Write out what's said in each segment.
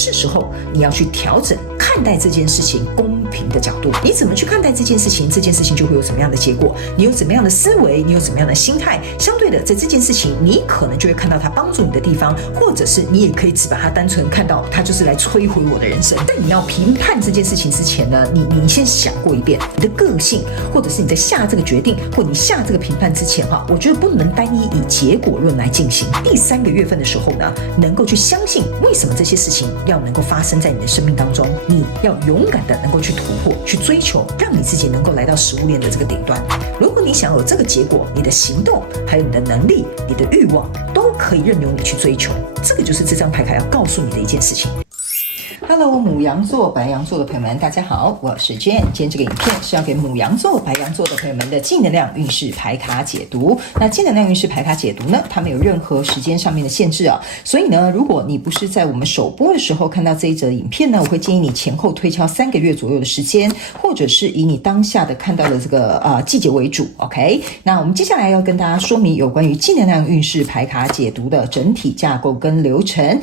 是时候你要去调整看待这件事情公平的角度。你怎么去看待这件事情，这件事情就会有什么样的结果。你有怎么样的思维，你有怎么样的心态，相对的在这件事情你可能就会看到它帮助你的地方，或者是你也可以只把它单纯看到它就是来摧毁我的人生。但你要评判这件事情之前呢，你先想过一遍你的个性，或者是你在下这个决定或你下这个评判之前我觉得不能单一以结果论来进行。第3个月份的时候呢，能够去相信为什么这些事情要能够发生在你的生命当中，你要勇敢的能够去突破，去追求，让你自己能够来到食物链的这个顶端。如果你想有这个结果，你的行动还有你的能力，你的欲望都可以任由你去追求。这个就是这张牌卡要告诉你的一件事情。Hello， 牡羊座、白羊座的朋友们，大家好，我是 Jane。今天这个影片是要给牡羊座、白羊座的朋友们的正能量运势牌卡解读。那正能量运势牌卡解读呢，它没有任何时间上面的限制所以呢，如果你不是在我们首播的时候看到这一则影片呢，我会建议你前后推敲3个月左右的时间，或者是以你当下的看到的这个季节为主。OK， 那我们接下来要跟大家说明有关于正能量运势牌卡解读的整体架构跟流程。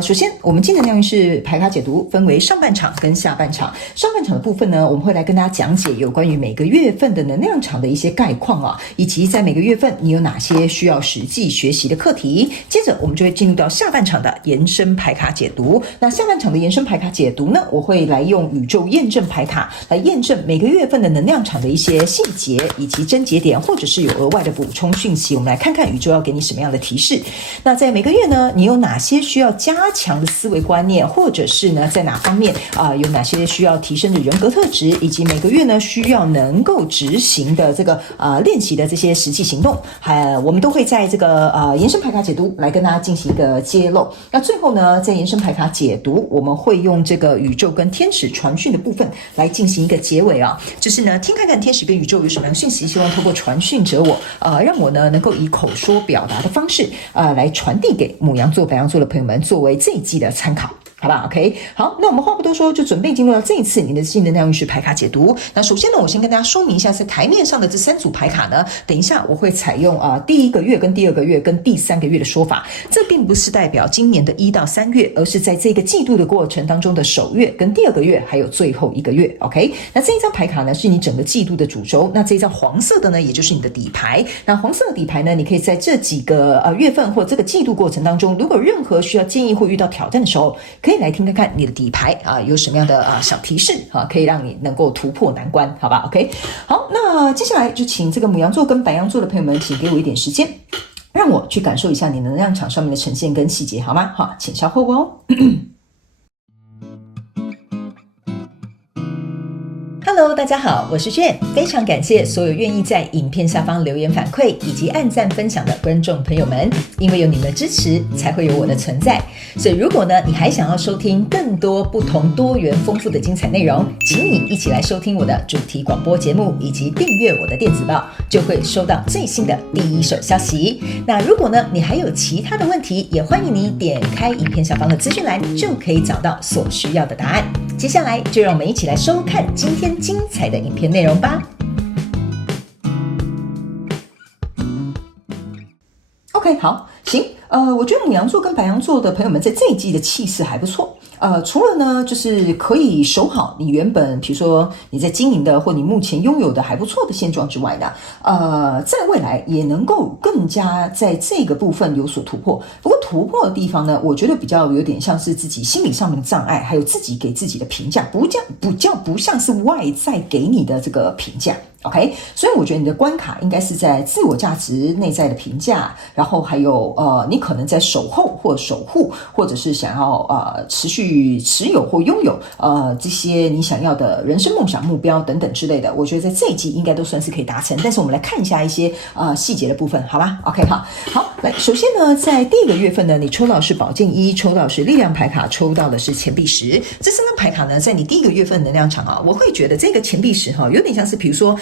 首先，我们正能量运势牌卡解读分为上半场跟下半场。上半场的部分呢，我们会来跟大家讲解有关于每个月份的能量场的一些概况以及在每个月份你有哪些需要实际学习的课题。接着我们就会进入到下半场的延伸牌卡解读。那下半场的延伸牌卡解读呢，我会来用宇宙验证牌卡来验证每个月份的能量场的一些细节以及症结点，或者是有额外的补充讯息。我们来看看宇宙要给你什么样的提示。那在每个月呢，你有哪些需要加强的思维观念，或者是呢在哪方面有哪些需要提升的人格特质，以及每个月呢需要能够执行的这个练习的这些实际行动，我们都会在这个延伸牌卡解读来跟大家进行一个揭露。那最后呢，在延伸牌卡解读，我们会用这个宇宙跟天使传讯的部分来进行一个结尾就是呢听看看天使跟宇宙有什么样的讯息，希望透过传讯者我让我呢能够以口说表达的方式来传递给牡羊座、白羊座的朋友们，作为这一季的参考。好吧 ，OK， 好，那我们话不多说，就准备进入到这一次你的正能量运势牌卡解读。那首先呢，我先跟大家说明一下，在台面上的这3组牌卡呢，等一下我会采用第1个月跟第2个月跟第3个月的说法，这并不是代表今年的1到3月，而是在这个季度的过程当中的首月跟第2个月还有最后1个月 ，OK。那这一张牌卡呢，是你整个季度的主轴，那这一张黄色的呢，也就是你的底牌。那黄色的底牌呢，你可以在这几个月份或这个季度过程当中，如果有任何需要建议或遇到挑战的时候，可以来听看看你的底牌有什么样的小提示可以让你能够突破难关，好吧 ？OK， 好，那接下来就请这个牡羊座跟白羊座的朋友们，请给我一点时间，让我去感受一下你能量场上面的呈现跟细节，好吗？好，请稍后哦。Hello， 大家好，我是Jane，非常感谢所有愿意在影片下方留言反馈以及按赞分享的观众朋友们，因为有你们的支持，才会有我的存在。所以如果呢，你还想要收听更多不同多元丰富的精彩内容，请你一起来收听我的主题广播节目，以及订阅我的电子报，就会收到最新的第一手消息。那如果呢，你还有其他的问题，也欢迎你点开影片下方的资讯栏，就可以找到所需要的答案。接下来就让我们一起来收看今天精彩的影片内容吧。OK， 好，行，我觉得牡羊座跟白羊座的朋友们在这一季的气势还不错。除了呢，就是可以守好你原本，比如说你在经营的或你目前拥有的还不错的现状之外呢，在未来也能够更加在这个部分有所突破。不过突破的地方呢，我觉得比较有点像是自己心理上面的障碍，还有自己给自己的评价，不像是外在给你的这个评价。OK， 所以我觉得你的关卡应该是在自我价值内在的评价，然后还有你可能在守候或守护，或者是想要持续持有或拥有这些你想要的人生梦想目标等等之类的，我觉得在这一季应该都算是可以达成。但是我们来看一下一些细节的部分，好吧 ？OK， 好，来，首先呢，在第1个月份呢，你抽到的是宝剑1，抽到的是力量牌卡，抽到的是钱币10。这3张牌卡呢，在你第1个月份能量场我会觉得这个钱币10有点像是比如说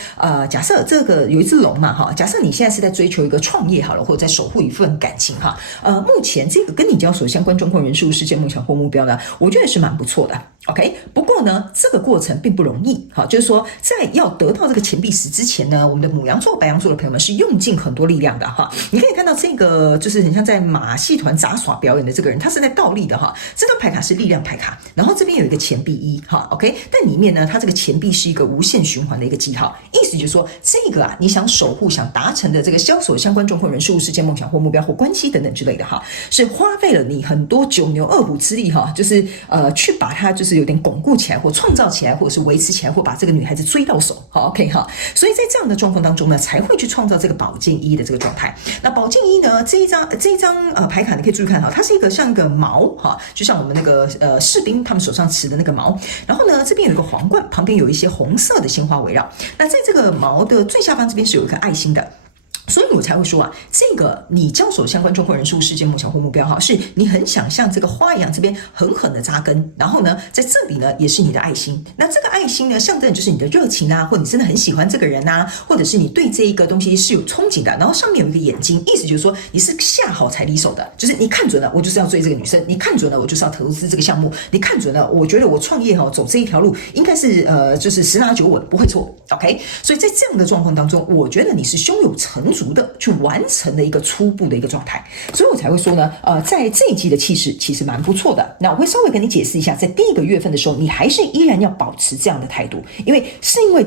假设这个有一只龙嘛哈，假设你现在是在追求一个创业好了，或者在守护一份感情哈，目前这个跟你交手相关状况、人数、事件、梦想或目标呢，我觉得是蛮不错的。OK， 不过呢，这个过程并不容易哈，就是说在要得到这个钱币石之前呢，我们的牡羊座、白羊座的朋友们是用尽很多力量的哈。你可以看到这个就是很像在马戏团杂耍表演的这个人，他是在倒立的哈。这张牌卡是力量牌卡，然后这边有一个钱币一哈 ，OK， 但里面呢，它这个钱币是一个无限循环的一个记号，意思就是说这个你想守护、想达成的这个销售相关状况、人数、事件、梦想或目标或关系等等之类的哈，是花费了你很多九牛二虎之力哈，就是去把它就是有点巩固起来，或创造起来，或者是维持起来，或把这个女孩子追到手，好 OK 哈。所以在这样的状况当中呢，才会去创造这个宝剑一的这个状态。那宝剑一呢，这一张牌卡你可以注意看哈，它是一个像一个矛哈，就像我们那个士兵他们手上持的那个矛。然后呢，这边有一个皇冠，旁边有一些红色的鲜花围绕。那在这个矛的最下方这边是有一颗爱心的。所以我才会说这个你交手相关状况、人数、事件、梦想或目标是你很想像这个花一样这边狠狠的扎根，然后呢，在这里呢也是你的爱心。那这个爱心呢，象征就是你的热情或者你真的很喜欢这个人或者是你对这一个东西是有憧憬的。然后上面有一个眼睛，意思就是说你是下好才离手的，就是你看准了，我就是要追这个女生；你看准了，我就是要投资这个项目；你看准了，我觉得我创业走这一条路应该是就是10拿9稳，不会错。OK， 所以在这样的状况当中，我觉得你是胸有成竹的去完成的一个初步的一个状态，所以我才会说呢，在这一季的气势其实蛮不错的。那我会稍微跟你解释一下，在第一个月份的时候，你还是依然要保持这样的态度，因为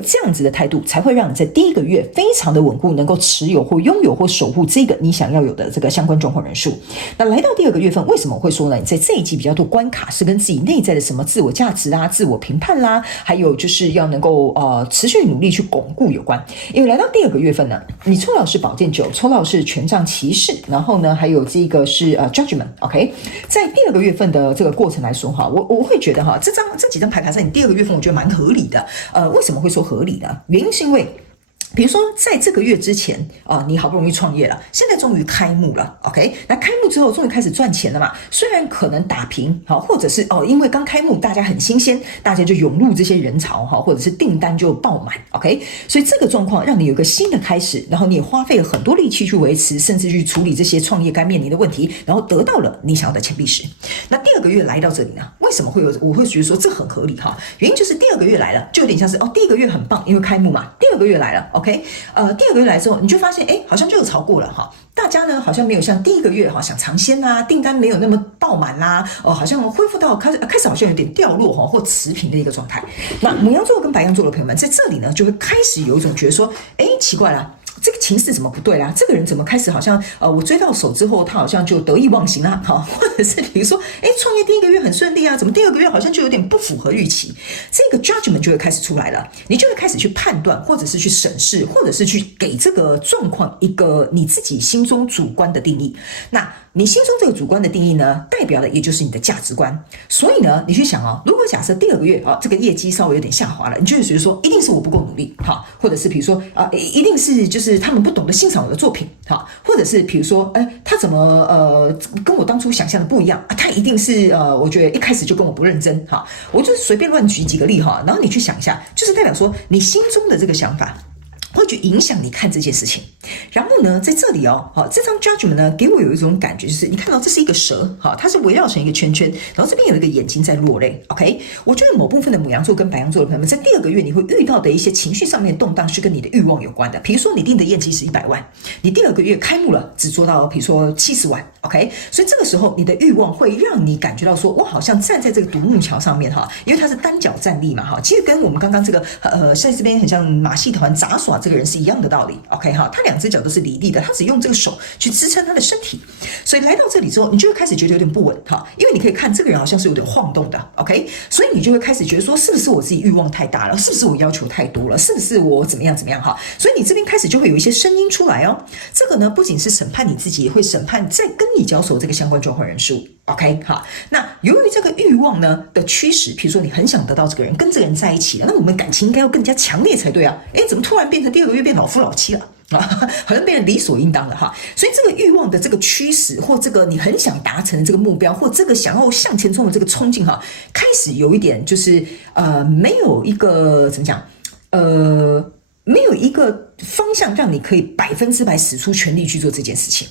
这样子的态度才会让你在第一个月非常的稳固，能够持有或拥有或守护这个你想要有的这个相关状况人数。那来到第二个月份，为什么我会说呢？你在这一季比较多关卡是跟自己内在的什么自我价值自我评判还有就是要能够持续努力去巩固有关。因为来到第二个月份呢，你抽到是宝剑9，抽到是权杖骑士，然后呢还有这个是judgment。 OK， 在第二个月份的这个过程来说我会觉得这几张牌卡在你第二个月份我觉得蛮合理的。为什么会说合理呢？原因是因为比如说在这个月之前你好不容易创业了，现在终于开幕了 OK， 那开幕之后终于开始赚钱了嘛，虽然可能打平或者是因为刚开幕大家很新鲜，大家就涌入这些人潮或者是订单就爆满 OK， 所以这个状况让你有一个新的开始，然后你也花费了很多力气去维持，甚至去处理这些创业该面临的问题，然后得到了你想要的钱币石。那第二个月来到这里呢，为什么我会觉得说这很合理原因就是第二个月来了，就有点像是第一个月很棒，因为开幕嘛，第二个月来了 OK，第二个月来之后，你就发现好像就有潮过了大家呢好像没有像第一个月想尝鲜订单没有那么爆满好像恢复到开始好像有点掉落或持平的一个状态。那牡羊座跟白羊座的朋友们在这里呢，就会开始有一种觉得说，奇怪啦，这个情势怎么不对啦？这个人怎么开始好像我追到手之后，他好像就得意忘形啦或者是比如说创业第一个月很顺利怎么第二个月好像就有点不符合预期？这个 judgment 就会开始出来了，你就会开始去判断，或者是去审视，或者是去给这个状况一个你自己心中主观的定义。那你心中这个主观的定义呢，代表的也就是你的价值观。所以呢，你去想如果假设第二个月这个业绩稍微有点下滑了，你就会觉得说一定是我不够努力或者是比如说一定是就是他们不懂得欣赏我的作品或者是比如说他怎么跟我当初想象的不一样他一定是我觉得一开始就跟我不认真我就随便乱举几个例然后你去想一下，就是代表说你心中的这个想法会去影响你看这件事情。然后呢，在这里这张 judgment 呢，给我有一种感觉，就是你看到这是一个蛇它是围绕成一个圈圈，然后这边有一个眼睛在落泪 OK， 我觉得某部分的牡羊座跟白羊座的朋友们，在第二个月你会遇到的一些情绪上面的动荡，是跟你的欲望有关的。比如说你定的业绩是100万，你第二个月开幕了只做到比如说70万 OK， 所以这个时候你的欲望会让你感觉到说，我好像站在这个独木桥上面因为它是单脚站立嘛其实跟我们刚刚这个在这边很像马戏团杂耍这个人是一样的道理 OK 他两只脚都是离地的，他只用这个手去支撑他的身体，所以来到这里之后，你就会开始觉得有点不稳因为你可以看这个人好像是有点晃动的 OK， 所以你就会开始觉得说，是不是我自己欲望太大了，是不是我要求太多了，是不是我怎么样所以你这边开始就会有一些声音出来这个呢不仅是审判你自己，也会审判在跟你交手这个相关状况人数 OK 那由于这个欲望呢的驱使，比如说你很想得到这个人，跟这个人在一起了，那我们感情应该要更加强烈才对怎么突然变成第二个月变老夫老妻了好像变成理所应当的所以这个欲望的这个驱使，或这个你很想达成的这个目标，或这个想要向前冲的这个冲劲开始有一点就是没有一个怎么讲没有一个方向让你可以100%使出全力去做这件事情。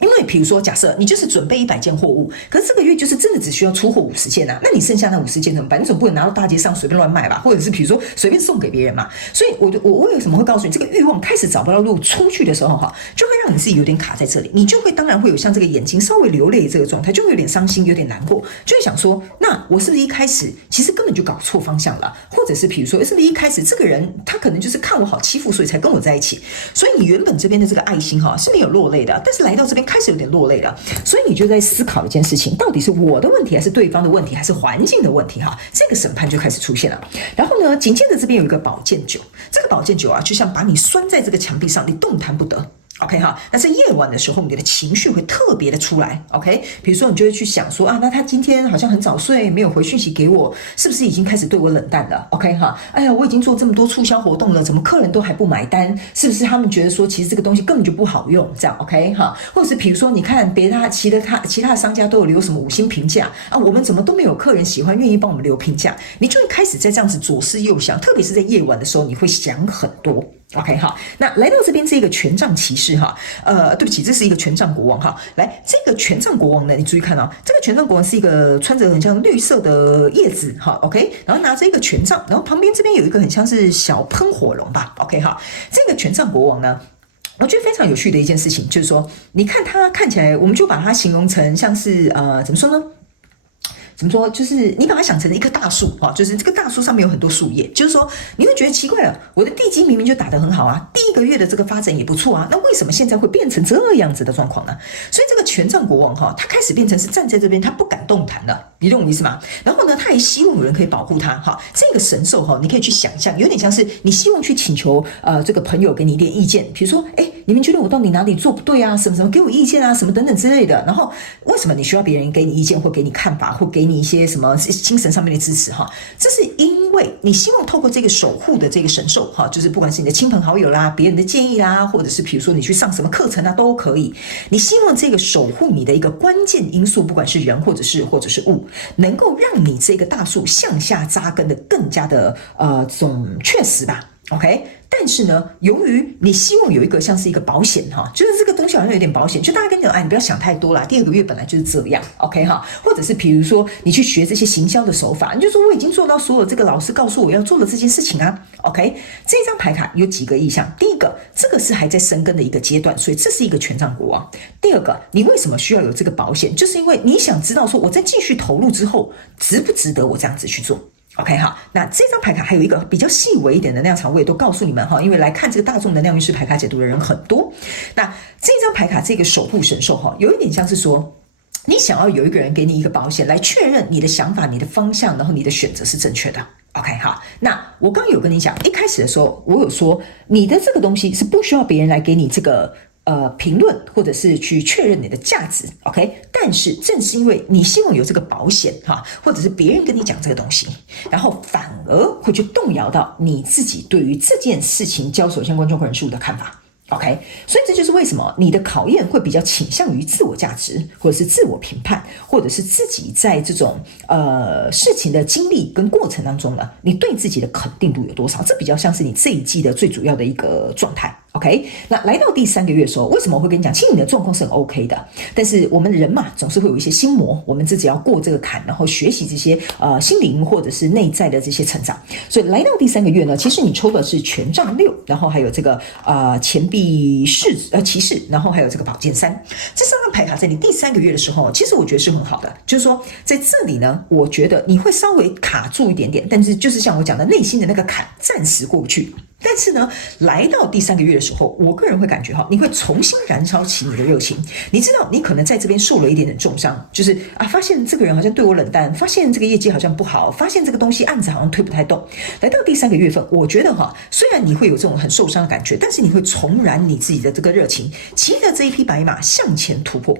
因为比如说，假设你就是准备100件货物，可是这个月就是真的只需要出货50件啊，那你剩下那50件怎么办？你总不能拿到大街上随便乱卖吧，或者是比如说随便送给别人嘛。所以我为什么会告诉你，这个欲望开始找不到路出去的时候哈，就会让你自己有点卡在这里，你就会当然会有像这个眼睛稍微流泪这个状态，就会有点伤心，有点难过，就会想说，那我是不是一开始其实根本就搞错方向了，或者是比如说是不是一开始这个人他可能就是看我好欺负，所以才跟我在一起，所以你原本这边的这个爱心哈是没有落泪的，但是来到这边开始有点落泪了。所以你就在思考一件事情，到底是我的问题还是对方的问题还是环境的问题哈？这个审判就开始出现了。然后呢，紧接着这边有一个宝剑九，这个宝剑九啊，就像把你拴在这个墙壁上，你动弹不得。OK 哈，那在夜晚的时候，你的情绪会特别的出来。OK， 比如说你就会去想说啊，那他今天好像很早睡，没有回讯息给我，是不是已经开始对我冷淡了 ？OK 哈，哎呀，我已经做这么多促销活动了，怎么客人都还不买单？是不是他们觉得说其实这个东西根本就不好用？这样 OK 哈，或者是比如说你看其他商家都有留什么5星评价啊，我们怎么都没有客人喜欢愿意帮我们留评价？你就会开始在这样子左思右想，特别是在夜晚的时候，你会想很多。OK 好，那来到这边这个权杖骑士哈，对不起，这是一个权杖国王哈。来，这个权杖国王呢，你注意看哦，这个权杖国王是一个穿着很像绿色的叶子哈 ，OK， 然后拿着一个权杖，然后旁边这边有一个很像是小喷火龙吧 ，OK 哈。这个权杖国王呢，我觉得非常有趣的一件事情，就是说，你看他看起来，我们就把它形容成像是怎么说呢？怎么说？就是你把它想成一棵大树啊，就是这个大树上面有很多树叶，就是说你会觉得奇怪了，我的地基明明就打得很好啊，第1个月的这个发展也不错啊，那为什么现在会变成这样子的状况呢？所以这个权杖国王哈，他开始变成是站在这边，他不敢动弹了，你懂我意思吗？然后呢，他也希望有人可以保护他哈。这个神兽哈，你可以去想象，有点像是你希望去请求这个朋友给你一点意见，比如说你们觉得我到底哪里做不对啊？什么给我意见啊？什么等等之类的。然后为什么你需要别人给你意见或给你看法或给你一些什么精神上面的支持哈？这是因为你希望透过这个守护的这个神兽哈，就是不管是你的亲朋好友啦、别人的建议啦，或者是比如说你去上什么课程啊都可以。你希望这个守护你的一个关键因素，不管是人或者是物，能够让你这个大树向下扎根的更加的这种确实吧。OK， 但是呢，由于你希望有一个像是一个保险哈，就是这个东西好像有点保险，就大家跟你讲，你不要想太多啦，第2个月本来就是这样 ，OK 哈，或者是比如说你去学这些行销的手法，你就说我已经做到所有这个老师告诉我要做的这件事情啊 ，OK， 这张牌卡有几个意象，第一个，这个是还在生根的一个阶段，所以这是一个权杖国王。第2个，你为什么需要有这个保险，就是因为你想知道说我在继续投入之后，值不值得我这样子去做。OK 好，那这张牌卡还有一个比较细微一点的能量场，我也都告诉你们哈，因为来看这个大众能量运势牌卡解读的人很多。那这张牌卡这个守护神兽哈，有一点像是说，你想要有一个人给你一个保险，来确认你的想法、你的方向，然后你的选择是正确的。OK 好，那我刚刚有跟你讲，一开始的时候我有说，你的这个东西是不需要别人来给你这个评论或者是去确认你的价值 ，OK？ 但是正是因为你希望有这个保险哈，或者是别人跟你讲这个东西，然后反而会去动摇到你自己对于这件事情交手相关状况人事物的看法。OK， 所以这就是为什么你的考验会比较倾向于自我价值，或者是自我评判，或者是自己在这种事情的经历跟过程当中呢，你对自己的肯定度有多少？这比较像是你这一季的最主要的一个状态。OK， 那来到第3个月的时候，为什么我会跟你讲，其实你的状况是很 OK 的，但是我们人嘛，总是会有一些心魔，我们自己要过这个坎，然后学习这些心灵或者是内在的这些成长。所以来到第3个月呢，其实你抽的是权杖6，然后还有这个钱币骑士，然后还有这个宝剑3。这3张牌卡在你第3个月的时候，其实我觉得是很好的，就是说在这里呢，我觉得你会稍微卡住一点点，但是就是像我讲的，内心的那个坎暂时过不去。但是呢，来到第3个月的时候，我个人会感觉你会重新燃烧起你的热情。你知道，你可能在这边受了一点点重伤，就是发现这个人好像对我冷淡，发现这个业绩好像不好，发现这个东西案子好像推不太动。来到第3个月份，我觉得虽然你会有这种很受伤的感觉，但是你会重燃你自己的这个热情，骑着这一匹白马向前突破。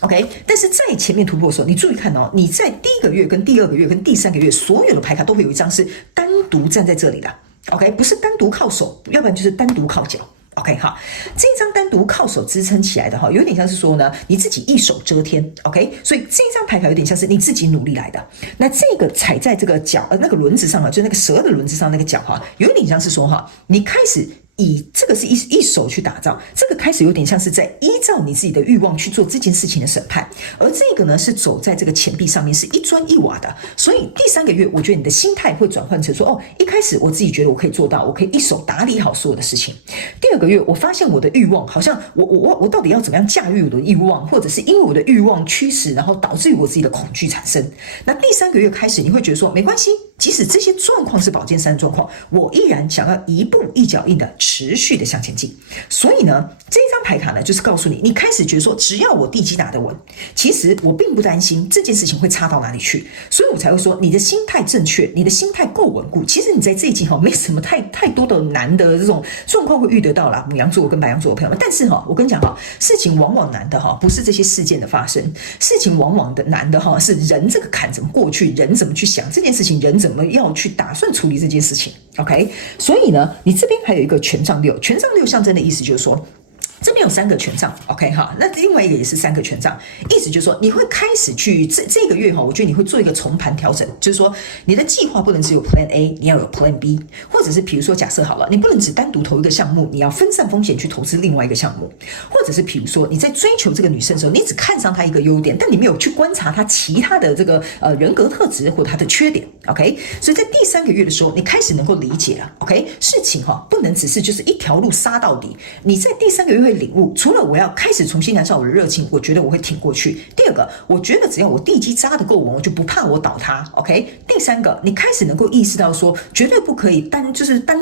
OK， 但是在前面突破的时候，你注意看你在第1个月、跟第2个月、跟第3个月，所有的牌卡都会有一张是单独站在这里的。OK， 不是单独靠手，要不然就是单独靠脚。OK， 好，这一张单独靠手支撑起来的哈，有点像是说呢，你自己一手遮天 ，OK， 所以这一张牌卡有点像是你自己努力来的。那这个踩在这个脚那个轮子上啊，就那个蛇的轮子上那个脚哈，有点像是说哈，你开始。以这个是一手去打造，这个开始有点像是在依照你自己的欲望去做这件事情的审判，而这个呢是走在这个钱币上面，是一砖一瓦的。所以第3个月，我觉得你的心态会转换成说，一开始我自己觉得我可以做到，我可以一手打理好所有的事情。第2个月，我发现我的欲望好像我到底要怎么样驾驭我的欲望，或者是因为我的欲望驱使，然后导致于我自己的恐惧产生。那第3个月开始，你会觉得说没关系，即使这些状况是宝剑三的状况，我依然想要一步一脚印的持续的向前进。所以呢，这一张牌卡呢，就是告诉你，你开始觉得说，只要我地基打得稳，其实我并不担心这件事情会差到哪里去。所以我才会说，你的心态正确，你的心态够稳固，其实你在这一季没什么太多的难的这种状况会遇得到啦，牡羊座跟白羊座的朋友们。但是我跟你讲事情往往难的不是这些事件的发生，事情往往的难的是人这个坎怎么过去，人怎么去想这件事情，人怎么要去打算处理这件事情。OK， 所以呢，你这边还有一个权杖6，权杖6象征的意思就是说，这边有3个权杖 ，OK 哈，那另外一个也是3个权杖，意思就是说你会开始去这个月我觉得你会做一个重盘调整，就是说你的计划不能只有 Plan A， 你要有 Plan B， 或者是比如说假设好了，你不能只单独投一个项目，你要分散风险去投资另外一个项目，或者是比如说你在追求这个女生的时候，你只看上她一个优点，但你没有去观察她其他的这个人格特质或者她的缺点 ，OK， 所以在第3个月的时候，你开始能够理解了 ，OK， 事情不能只是就是一条路杀到底，你在第3个月会领悟，除了我要开始重新燃烧我的热情，我觉得我会挺过去。第2个，我觉得只要我地基扎得够稳，我就不怕我倒塌。OK， 第3个，你开始能够意识到说，绝对不可以单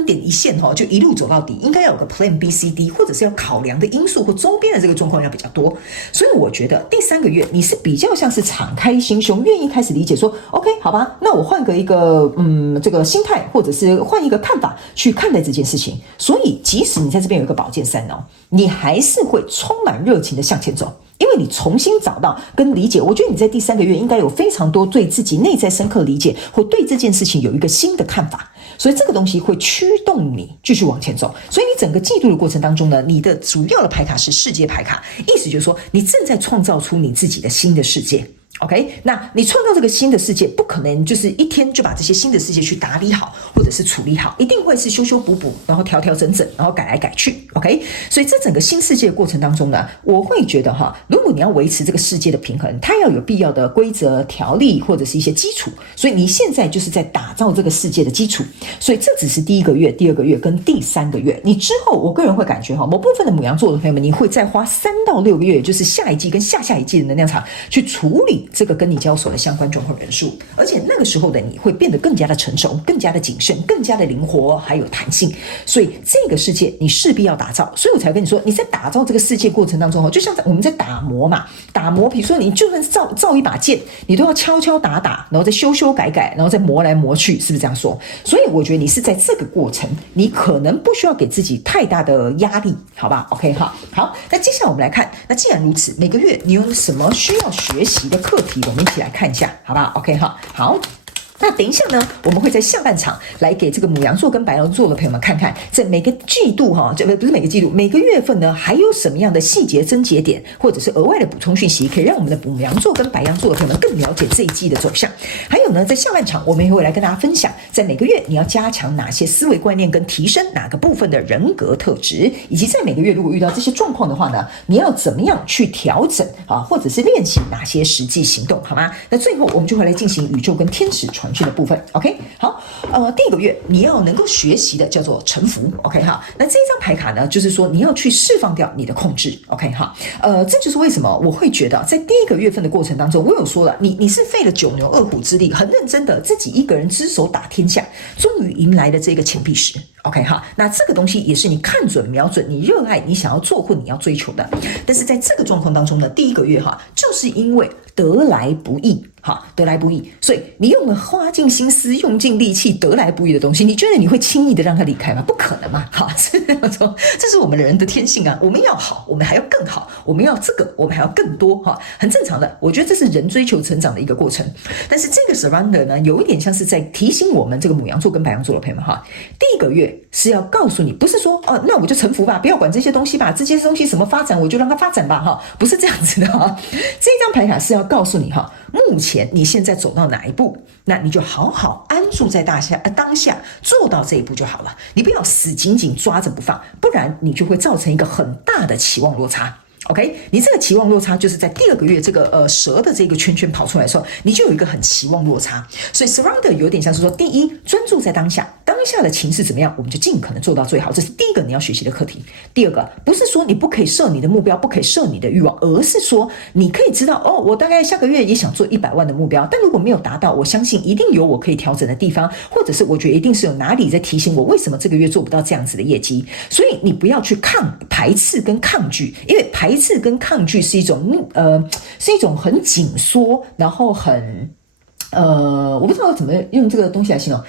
点一线就一路走到底，应该要有个 Plan B、C、D， 或者是要考量的因素或周边的这个状况要比较多。所以我觉得第3个月你是比较像是敞开心胸，愿意开始理解说 ，OK， 好吧，那我换一个这个心态，或者是换一个看法去看待这件事情。所以即使你在这边有一个宝剑3你还是会充满热情的向前走，因为你重新找到跟理解。我觉得你在第3个月应该有非常多对自己内在深刻理解，或对这件事情有一个新的看法，所以这个东西会驱动你继续往前走。所以你整个季度的过程当中呢，你的主要的牌卡是世界牌卡，意思就是说你正在创造出你自己的新的世界。OK， 那你创造这个新的世界，不可能就是一天就把这些新的世界去打理好，或者是处理好，一定会是修修补补，然后调调整整，然后改来改去。OK， 所以这整个新世界的过程当中呢，我会觉得如果你要维持这个世界的平衡，它要有必要的规则、条例或者是一些基础。所以你现在就是在打造这个世界的基础。所以这只是第1个月、第2个月跟第3个月。你之后，我个人会感觉某部分的牡羊座的朋友们，你会再花3到6个月，就是下一季跟下下一季的能量场去处理这个跟你交手的相关状况人数，而且那个时候的你会变得更加的成熟，更加的谨慎，更加的灵活，还有弹性。所以这个世界你势必要打造，所以我才跟你说，你在打造这个世界过程当中，就像我们在打磨嘛，打磨，比如说你就算造一把剑，你都要敲敲打打，然后再修修改改，然后再磨来磨去，是不是这样说？所以我觉得你是在这个过程，你可能不需要给自己太大的压力，好吧 ？OK， 好，那接下来我们来看，那既然如此，每个月你有什么需要学习的课题，我们一起来看一下，好不好 ？OK， 好。那等一下呢，我们会在下半场来给这个牡羊座跟白羊座的朋友们看看，在每个季度这不是每个季度，每个月份呢，还有什么样的细节症结点，或者是额外的补充讯息，可以让我们的牡羊座跟白羊座的朋友们更了解这一季的走向。还有呢，在下半场我们也会来跟大家分享，在每个月你要加强哪些思维观念跟提升哪个部分的人格特质，以及在每个月如果遇到这些状况的话呢，你要怎么样去调整或者是练习哪些实际行动，好吗？那最后我们就会来进行宇宙跟天使传讯的部分。OK， 好，第1个月你要能够学习的叫做臣服。OK， 好，那这一张牌卡呢，就是说你要去释放掉你的控制。OK， 好，这就是为什么我会觉得在第1个月份的过程当中，我有说了，你是费了9牛2虎之力，很认真的自己一个人只手打天下，终于迎来了这个钱币石。OK 哈，那这个东西也是你看准瞄准，你热爱，你想要做或你要追求的。但是在这个状况当中呢，第1个月就是因为得来不易，好，得来不易，所以你用了花尽心思、用尽力气得来不易的东西，你觉得你会轻易的让它离开吗？不可能嘛！好，这是我们人的天性啊。我们要好，我们还要更好，我们要这个，我们还要更多哈，很正常的。我觉得这是人追求成长的一个过程。但是这个 surrender 呢，有一点像是在提醒我们这个牡羊座跟白羊座的朋友们哈，第一个月是要告诉你，不是说哦，那我就臣服吧，不要管这些东西吧，这些东西什么发展我就让它发展吧哈，不是这样子的哈。这张牌卡是要告诉你哈。目前你现在走到哪一步，那你就好好安住在当下做到这一步就好了，你不要死紧紧抓着不放，不然你就会造成一个很大的期望落差。OK， 你这个期望落差就是在第二个月这个蛇的这个圈圈跑出来的时候，你就有一个很期望落差。所以 surrender 有点像是说，第一，专注在当下，当下的情势怎么样，我们就尽可能做到最好，这是第一个你要学习的课题。第二个，不是说你不可以设你的目标，不可以设你的欲望，而是说你可以知道哦，我大概下个月也想做100万的目标，但如果没有达到，我相信一定有我可以调整的地方，或者是我觉得一定是有哪里在提醒我为什么这个月做不到这样子的业绩。所以你不要去排斥跟抗拒，因为排斥跟抗拒是一种很紧缩，然后很我不知道怎么用这个东西来形容。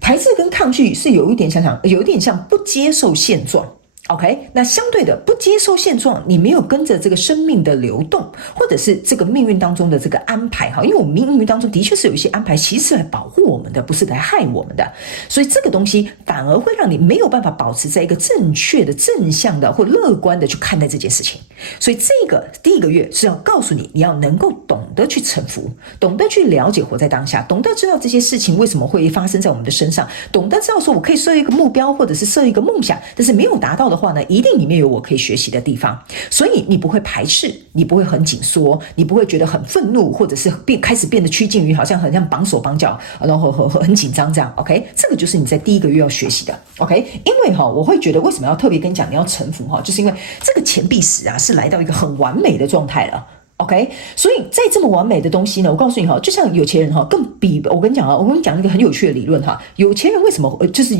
排斥跟抗拒是有一点像不接受现状。OK， 那相对的不接受现状，你没有跟着这个生命的流动，或者是这个命运当中的这个安排哈，因为我们命运当中的确是有一些安排，其实是来保护我们的，不是来害我们的，所以这个东西反而会让你没有办法保持在一个正确的、正向的或乐观的去看待这件事情。所以这个第一个月是要告诉你，你要能够懂得去臣服，懂得去了解活在当下，懂得知道这些事情为什么会发生在我们的身上，懂得知道说我可以设一个目标，或者是设一个梦想，但是没有达到的话呢，一定里面有我可以学习的地方，所以你不会排斥，你不会很紧缩，你不会觉得很愤怒，或者是开始变得趋近于好像很像绑手绑脚，然后很紧张这样。OK， 这个就是你在第一个月要学习的。OK， 因为我会觉得为什么要特别跟你讲你要臣服就是因为这个钱币石是来到一个很完美的状态了。OK， 所以在这么完美的东西呢，我告诉你就像有钱人更比我跟你讲一个很有趣的理论有钱人为什么就是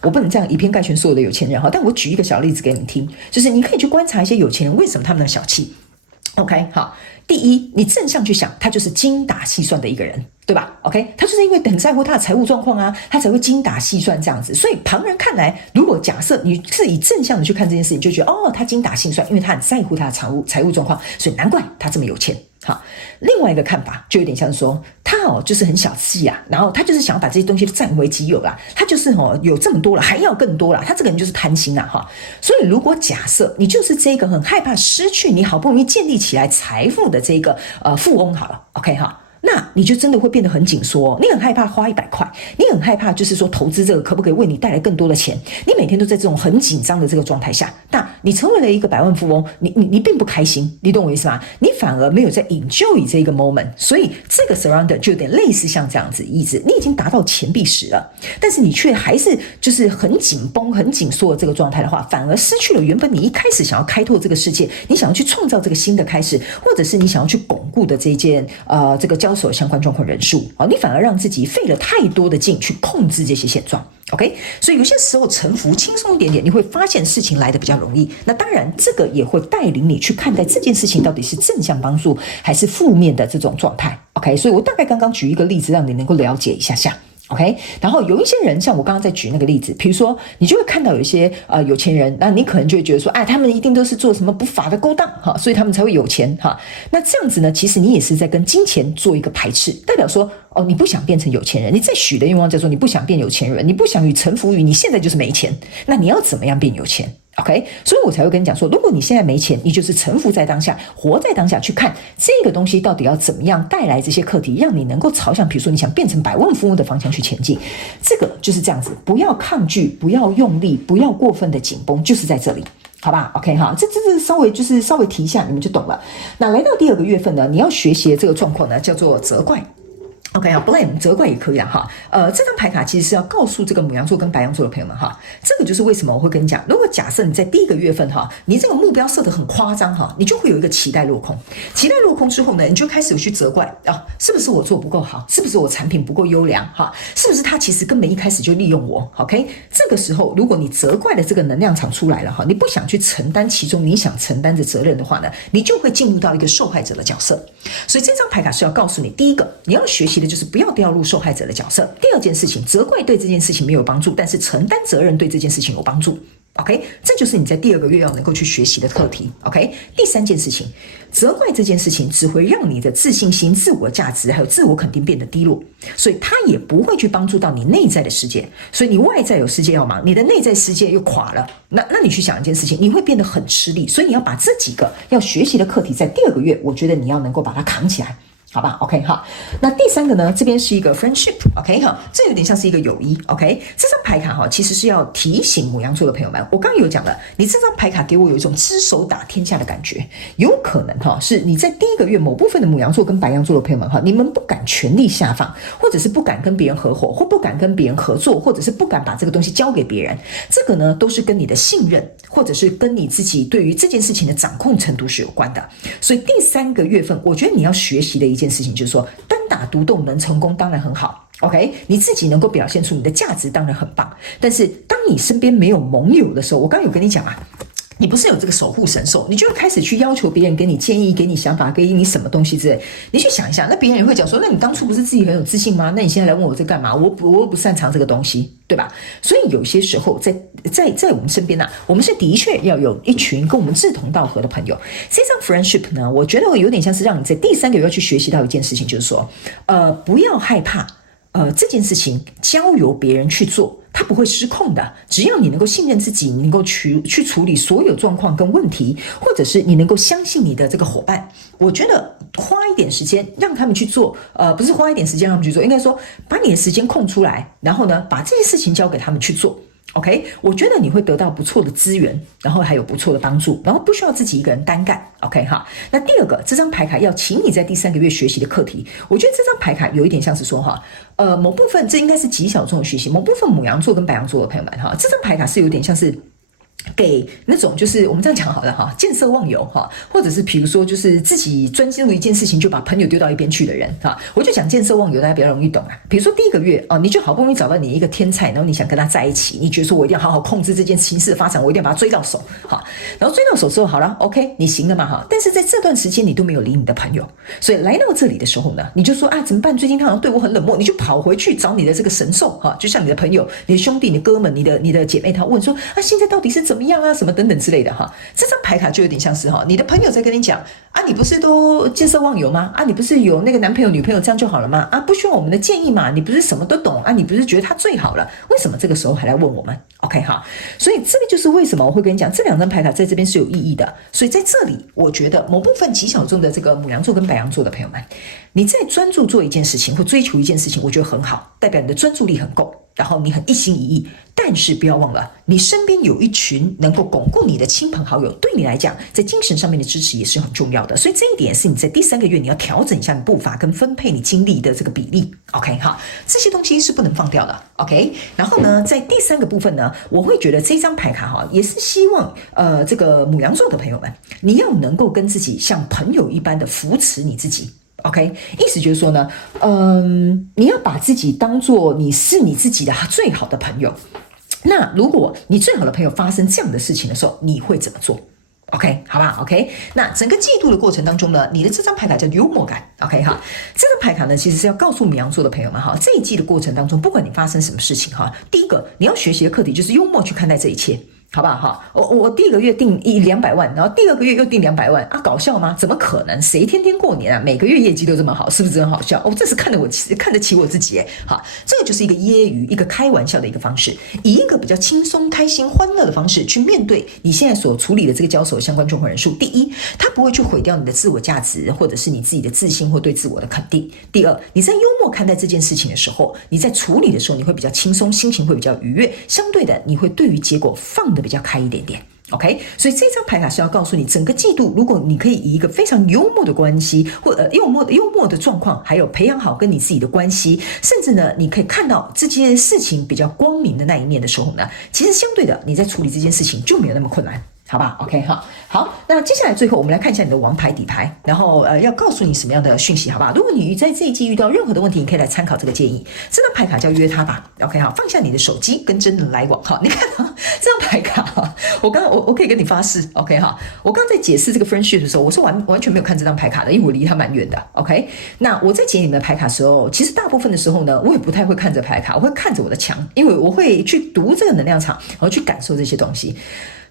我不能这样以偏概全所有的有钱人但我举一个小例子给你听，就是你可以去观察一些有钱人为什么他们的小气。OK， 好，第一，你正向去想，他就是精打细算的一个人，对吧 ？OK， 他就是因为很在乎他的财务状况他才会精打细算这样子。所以旁人看来，如果假设你是以正向的去看这件事情，就觉得他精打细算，因为他很在乎他的财务状况，所以难怪他这么有钱。好，另外一个看法就有点像是说，他就是很小气然后他就是想要把这些东西都占为己有他就是有这么多了还要更多了，他这个人就是贪心所以如果假设你就是这个很害怕失去你好不容易建立起来财富的这个富翁好了 ，OK 那你就真的会变得很紧缩，你很害怕花100块，你很害怕就是说投资这个可不可以为你带来更多的钱，你每天都在这种很紧张的这个状态下，那你成为了一个百万富翁，你并不开心，你懂我意思吗？你反而没有在 enjoy 这个 moment， 所以这个 surrender 就有点类似像这样子意思，你已经达到钱币石了，但是你却还是就是很紧绷很紧缩的这个状态的话，反而失去了原本你一开始想要开拓这个世界，你想要去创造这个新的开始，或者是你想要去巩固的这件这个交手相关状况人数你反而让自己费了太多的劲去控制这些现状。OK， 所以有些时候臣服轻松一点点，你会发现事情来得比较容易。那当然，这个也会带领你去看待这件事情到底是正向帮助还是负面的这种状态。OK， 所以我大概刚刚举一个例子，让你能够了解一下下。OK， 然后有一些人像我刚刚在举那个例子，比如说你就会看到有一些有钱人，那你可能就会觉得说，他们一定都是做什么不法的勾当所以他们才会有钱那这样子呢，其实你也是在跟金钱做一个排斥，代表说你不想变成有钱人，你在许的愿望叫做你不想变有钱人，你不想臣服于你现在就是没钱，那你要怎么样变有钱？OK， 所以我才会跟你讲说，如果你现在没钱，你就是臣服在当下，活在当下，去看这个东西到底要怎么样带来这些课题，让你能够朝向比如说你想变成百万富翁的方向去前进。这个就是这样子，不要抗拒，不要用力，不要过分的紧绷，就是在这里。好吧 ，OK 这稍微提一下，你们就懂了。那来到第二个月份呢，你要学习的这个状况呢，叫做责怪。OK 啊，blame 责怪也可以啊哈。这张牌卡其实是要告诉这个牡羊座跟白羊座的朋友们哈，这个就是为什么我会跟你讲，如果假设你在第一个月份哈，你这个目标设得很夸张哈，你就会有一个期待落空。期待落空之后呢，你就开始有去责怪啊，是不是我做不够好？是不是我产品不够优良？哈，是不是他其实根本一开始就利用我 ？OK， 这个时候如果你责怪的这个能量场出来了哈，你不想去承担其中你想承担的责任的话呢，你就会进入到一个受害者的角色。所以这张牌卡是要告诉你，第一个你要学习的就是不要掉入受害者的角色。第二件事情，责怪对这件事情没有帮助，但是承担责任对这件事情有帮助。OK， 这就是你在第二个月要能够去学习的课题。OK， 第三件事情，责怪这件事情只会让你的自信心、自我价值还有自我肯定变得低落，所以它也不会去帮助到你内在的世界。所以你外在有世界要忙，你的内在世界又垮了，那你去想一件事情，你会变得很吃力。所以你要把这几个要学习的课题，在第二个月，我觉得你要能够把它扛起来。好吧 ，OK 哈。那第三个呢？这边是一个 friendship，OK 哈，这有点像是一个友谊 ，OK。这张牌卡哈，其实是要提醒牡羊座的朋友们，我刚刚有讲了，你这张牌卡给我有一种只手打天下的感觉，有可能哈是你在第一个月某部分的牡羊座跟白羊座的朋友们哈，你们不敢全力下放，或者是不敢跟别人合伙，或不敢跟别人合作，或者是不敢把这个东西交给别人，这个呢都是跟你的信任，或者是跟你自己对于这件事情的掌控程度是有关的。所以第三个月份，我觉得你要学习的一件事情就是说，单打独斗能成功当然很好 ，OK， 你自己能够表现出你的价值当然很棒，但是当你身边没有盟友的时候，我刚刚有跟你讲啊。你不是有这个守护神兽，你就开始去要求别人给你建议、给你想法、给你什么东西之类。你去想一下，那别人也会讲说，那你当初不是自己很有自信吗？那你现在来问我这干嘛？我不擅长这个东西，对吧？所以有些时候在我们身边我们是的确要有一群跟我们志同道合的朋友。这张 friendship 呢，我觉得有点像是让你在第三个月要去学习到一件事情，就是说，不要害怕，这件事情交由别人去做。它不会失控的，只要你能够信任自己，你能够去处理所有状况跟问题，或者是你能够相信你的这个伙伴，我觉得花一点时间让他们去做，不是花一点时间让他们去做，应该说把你的时间空出来，然后呢，把这些事情交给他们去做。OK， 我觉得你会得到不错的资源，然后还有不错的帮助，然后不需要自己一个人单干。OK 哈，那第二个，这张牌卡要请你在第三个月学习的课题，我觉得这张牌卡有一点像是说哈，某部分这应该是极小众的学习，某部分牡羊座跟白羊座的朋友们哈，这张牌卡是有点像是。给那种就是我们这样讲好了哈，见色忘友哈，或者是比如说就是自己专心于一件事情就把朋友丢到一边去的人哈，我就讲见色忘友，大家比较容易懂啊。比如说第一个月你就好不容易找到你一个天才，然后你想跟他在一起，你觉得说我一定要好好控制这件情势的发展，我一定要把他追到手哈，然后追到手之后好了 ，OK， 你行了嘛哈，但是在这段时间你都没有理你的朋友，所以来到这里的时候呢，你就说啊怎么办？最近他好像对我很冷漠，你就跑回去找你的这个神兽哈，就像你的朋友、你的兄弟、你的哥们、你的姐妹，他问说啊现在到底是怎么样啊？什么等等之类的哈，这张牌卡就有点像是哈，你的朋友在跟你讲啊，你不是都见色忘友吗？啊，你不是有那个男朋友女朋友这样就好了吗？啊，不需要我们的建议嘛？你不是什么都懂啊？你不是觉得他最好了？为什么这个时候还来问我们 ？OK 哈，所以这个就是为什么我会跟你讲，这两张牌卡在这边是有意义的。所以在这里，我觉得某部分极小众的这个牡羊座跟白羊座的朋友们，你在专注做一件事情或追求一件事情，我觉得很好，代表你的专注力很够。然后你很一心一意，但是不要忘了，你身边有一群能够巩固你的亲朋好友，对你来讲，在精神上面的支持也是很重要的。所以这一点是你在第三个月你要调整一下你步伐跟分配你精力的这个比例。OK 哈，这些东西是不能放掉的。OK， 然后呢，在第三个部分呢，我会觉得这张牌卡哈，也是希望这个牡羊座的朋友们，你要能够跟自己像朋友一般的扶持你自己。OK， 意思就是说呢，你要把自己当作你是你自己的最好的朋友。那如果你最好的朋友发生这样的事情的时候，你会怎么做 ？OK， 好吧 ？OK， 那整个季度的过程当中呢，你的这张牌卡叫幽默感。OK 哈，这张牌卡呢，其实是要告诉牡羊座的朋友们哈，这一季的过程当中，不管你发生什么事情哈，第一个你要学习的课题就是幽默去看待这一切。好不好哈？我第一个月定200万，然后第二个月又定200万啊，搞笑吗？怎么可能？谁天天过年啊？每个月业绩都这么好，是不是很好笑？这是看得起我自己耶。好，这个就是一个揶揄、一个开玩笑的一个方式，以一个比较轻松、开心、欢乐的方式去面对你现在所处理的这个交手相关状况人数。第一，它不会去毁掉你的自我价值，或者是你自己的自信或对自我的肯定。第二，你在幽默看待这件事情的时候，你在处理的时候，你会比较轻松，心情会比较愉悦，相对的，你会对于结果放得比较开一点点。OK， 所以这张牌卡是要告诉你，整个季度如果你可以以一个非常幽默的关系，或幽默的状况，还有培养好跟你自己的关系，甚至呢，你可以看到这件事情比较光明的那一面的时候呢，其实相对的，你在处理这件事情就没有那么困难。好吧 ，OK 哈，好，那接下来最后我们来看一下你的王牌底牌，然后要告诉你什么样的讯息，好吧？如果你在这一季遇到任何的问题，你可以来参考这个建议。这张牌卡叫约他吧 ，OK 好，放下你的手机，跟真人来往哈。你看啊，这张牌卡哈，我可以跟你发誓 ，OK 哈，我刚在解释这个 friendship 的时候，我是完全没有看这张牌卡的，因为我离他蛮远的 ，OK。那我在解你们的牌卡的时候，其实大部分的时候呢，我也不太会看着牌卡，我会看着我的墙，因为我会去读这个能量场，然后去感受这些东西。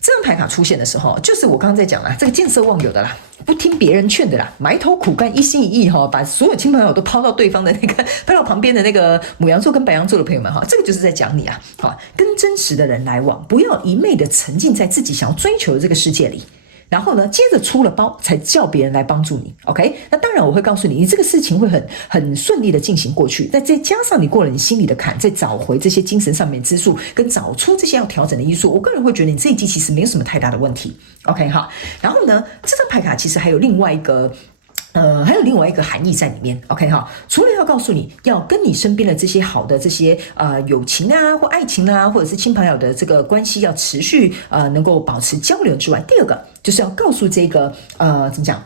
这张牌卡出现的时候，就是我刚刚在讲啦，这个见色忘友的啦，不听别人劝的啦，埋头苦干，一心一意哈，把所有亲朋友都抛到对方的那个抛到旁边的那个牡羊座跟白羊座的朋友们哈，这个就是在讲你啊，好，跟真实的人来往，不要一昧的沉浸在自己想要追求的这个世界里。然后呢，接着出了包才叫别人来帮助你 ，OK？ 那当然我会告诉你，你这个事情会很顺利的进行过去。再加上你过了你心里的坎，再找回这些精神上面之处，跟找出这些要调整的因素，我个人会觉得你这一季其实没有什么太大的问题 ，OK 哈。然后呢，这张牌卡其实还有另外一个含义在里面 ，OK 哈。除了要告诉你要跟你身边的这些好的这些友情啊或爱情啊，或者是亲朋友的这个关系要持续能够保持交流之外，第二个就是要告诉这个怎么讲，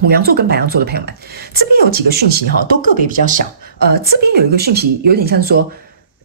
牡羊座跟白羊座的朋友们，这边有几个讯息哈，都个别比较小。这边有一个讯息有点像说，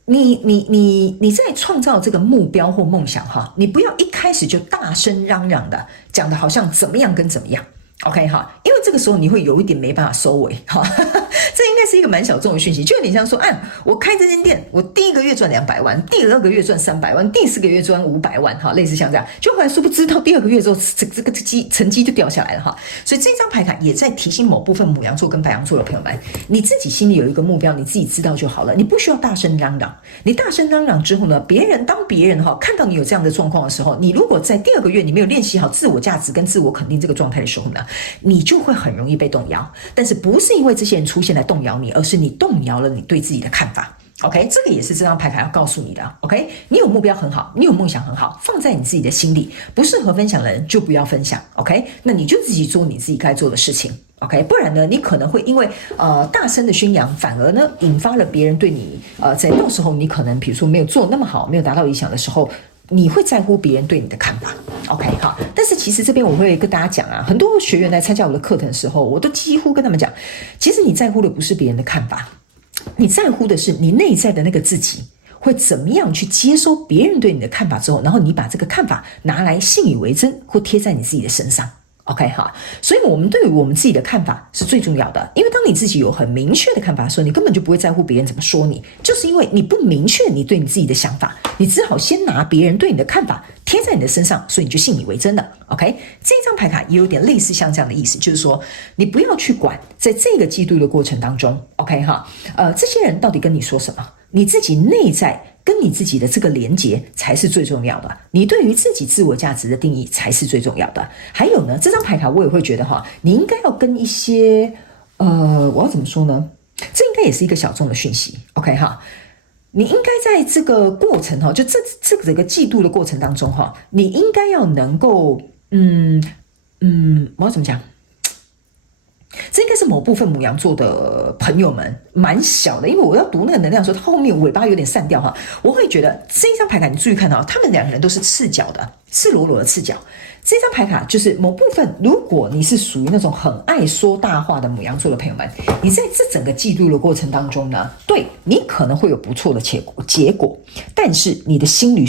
你在创造这个目标或梦想哈，你不要一开始就大声嚷嚷的讲的好像怎么样跟怎么样。OK 哈，因为这个时候你会有一点没办法收尾哈，这应该是一个蛮小众的讯息，就有点像说，我开这间店，我第一个月赚200万，第二个月赚300万，第4个月赚500万哈，类似像这样，就后来殊不知到第2个月之后，这个成绩就掉下来了哈，所以这张牌卡也在提醒某部分牡羊座跟白羊座的朋友们，你自己心里有一个目标，你自己知道就好了，你不需要大声嚷嚷，你大声嚷嚷之后呢，当别人哈看到你有这样的状况的时候，你如果在第2个月你没有练习好自我价值跟自我肯定这个状态的时候呢，你就会很容易被动摇，但是不是因为这些人出现来动摇你，而是你动摇了你对自己的看法。OK， 这个也是这张牌卡要告诉你的。OK， 你有目标很好，你有梦想很好，放在你自己的心里，不适合分享的人就不要分享。OK， 那你就自己做你自己该做的事情。OK， 不然呢，你可能会因为大声的宣扬，反而呢引发了别人对你在到时候你可能比如说没有做那么好，没有达到理想的时候，你会在乎别人对你的看法 ，OK 好，但是其实这边我会跟大家讲啊，很多学员来参加我的课程的时候，我都几乎跟他们讲，其实你在乎的不是别人的看法，你在乎的是你内在的那个自己会怎么样去接收别人对你的看法之后，然后你把这个看法拿来信以为真，或贴在你自己的身上。OK 哈，所以我们对于我们自己的看法是最重要的，因为当你自己有很明确的看法的时候，你根本就不会在乎别人怎么说你，就是因为你不明确你对你自己的想法，你只好先拿别人对你的看法贴在你的身上，所以你就信以为真了。OK， 这张牌卡也有点类似像这样的意思，就是说你不要去管在这个季度的过程当中 ，OK 哈，这些人到底跟你说什么，你自己内在跟你自己的这个连结才是最重要的，你对于自己自我价值的定义才是最重要的。还有呢，这张牌卡我也会觉得哈，你应该要跟一些我要怎么说呢？这应该也是一个小众的讯息 ，OK 哈。你应该在这个过程哈，就这整个季度的过程当中哈，你应该要能够我要怎么讲？这应该是某部分牡羊座的朋友们蛮小的，因为我要读那个能量的时候，它后面尾巴有点散掉哈，我会觉得这一张牌卡你注意看到，他们2个人都是赤脚的，赤裸裸的赤脚。这张牌卡就是某部分，如果你是属于那种很爱说大话的牡羊座的朋友们，你在这整个季度的过程当中呢，对你可能会有不错的结果，但是你的心里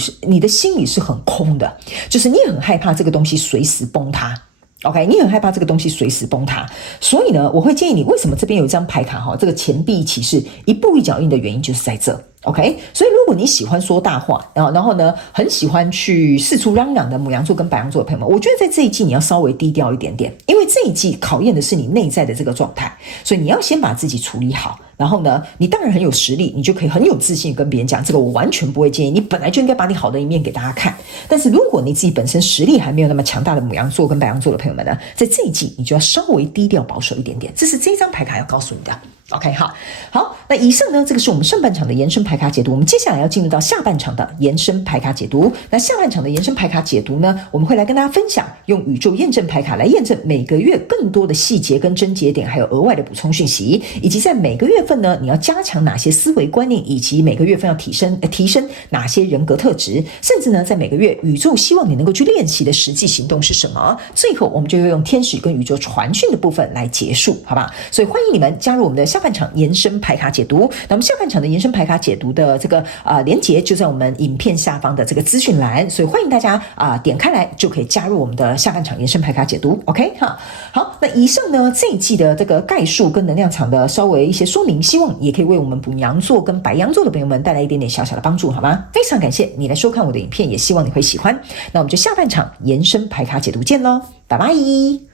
是很空的，就是你很害怕这个东西随时崩塌。OK， 你很害怕这个东西随时崩塌，所以呢，我会建议你，为什么这边有一张牌卡哈，这个钱币骑士一步一脚印的原因就是在这。OK， 所以如果你喜欢说大话，然后呢，很喜欢去四处嚷嚷的牡羊座跟白羊座的朋友们，我觉得在这一季你要稍微低调一点点，因为这一季考验的是你内在的这个状态，所以你要先把自己处理好。然后呢，你当然很有实力，你就可以很有自信跟别人讲，这个我完全不会建议，你本来就应该把你好的一面给大家看。但是如果你自己本身实力还没有那么强大的牡羊座跟白羊座的朋友们呢，在这一季你就要稍微低调保守一点点，这是这张牌卡要告诉你的。OK， 好，那以上呢，这个是我们上半场的延伸牌卡解读。我们接下来要进入到下半场的延伸牌卡解读。那下半场的延伸牌卡解读呢，我们会来跟大家分享，用宇宙验证牌卡来验证每个月更多的细节跟症结点，还有额外的补充讯息，以及在每个月份呢，你要加强哪些思维观念，以及每个月份要提升哪些人格特质，甚至呢，在每个月宇宙希望你能够去练习的实际行动是什么。最后，我们就要用天使跟宇宙传讯的部分来结束，好吧？所以欢迎你们加入我们的下半场延伸牌卡解读。那我们下半场的延伸牌卡解读的这个连结就在我们影片下方的这个资讯栏，所以欢迎大家点开来就可以加入我们的下半场延伸牌卡解读。OK 哈，好，那以上呢这一季的这个概述跟能量场的稍微一些说明，希望也可以为我们牡羊座跟白羊座的朋友们带来一点点小小的帮助，好吗？非常感谢你来收看我的影片，也希望你会喜欢。那我们就下半场延伸牌卡解读见咯，拜拜。